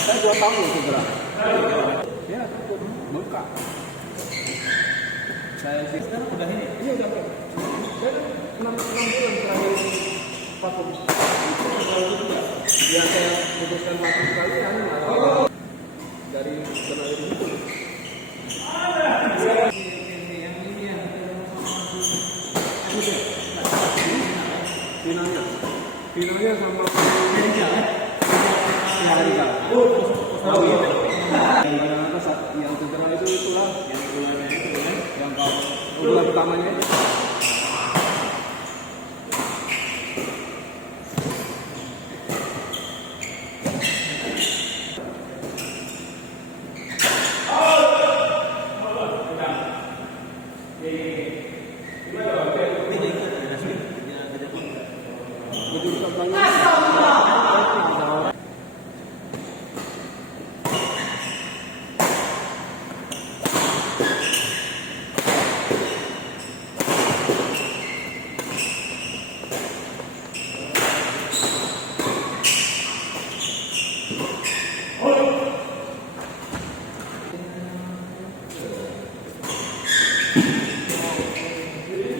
Saya 2 tahun loh cedera. Ya, luka. Saya sih sekarang udah ini. Iya udah. Saya 6 bulan terakhir vakum. Yang saya putuskan vakum sekali dari kenal itu. Finalnya sama yang cedera itu itulah yang bulannya itu kan yang bulan pertamanya.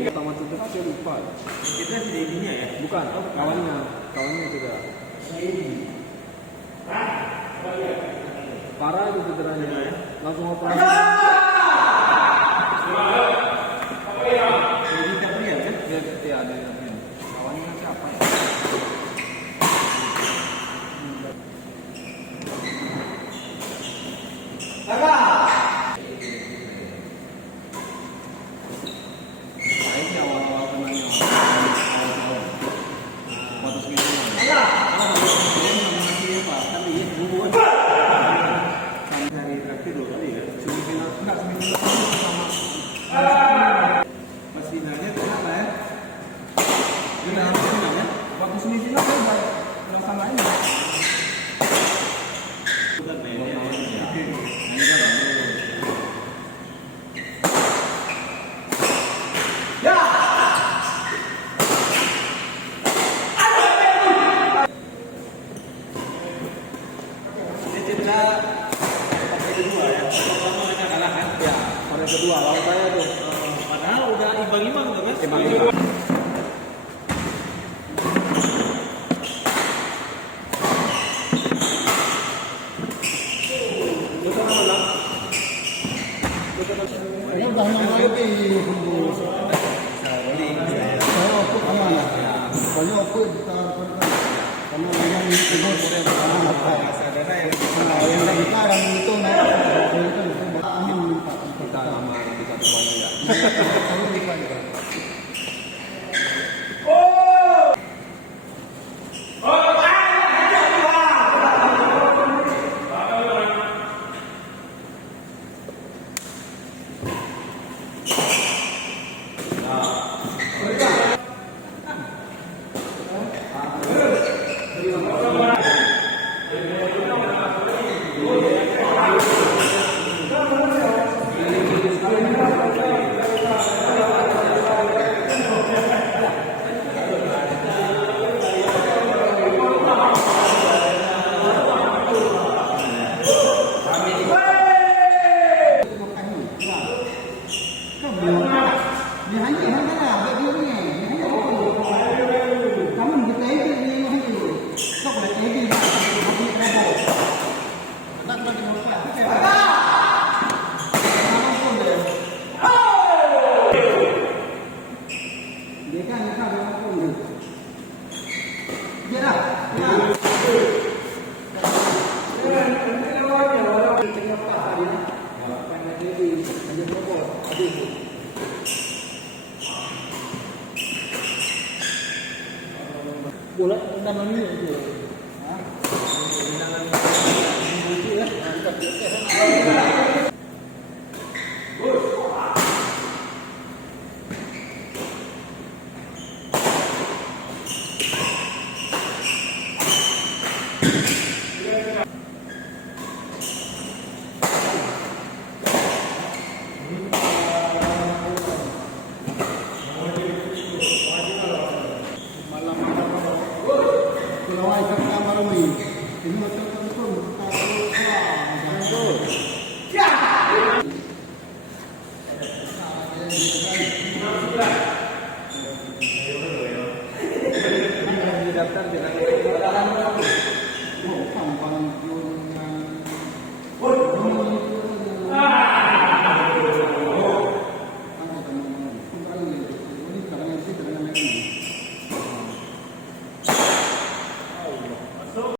Pertama cedera saya lupa. Cedera si Debbie-nya ya? Bukan, kawannya cedera. Parah itu cederanya, langsung operasi. Jadi Gabriel kan? Iya, ada Gabriel. Kawannya siapa ya? Kedua ya, pertama mereka kalah kan? Ya, pada kedua lawan saya tuh. Pada Padahal udah imbang-imbang tuh kan? Imbang-imbang. Ini udah nang lagi hubung. Saya okut aman lah. Kalau okut kita karena yang itu aman apa? Yang lagi kadang itu amin minta Kita nama kita depannya ya. saya lupa juga. Bola dan ini itu. Kalau ai kat kamar ni, ini macam tu jangan tu. Daftar dengan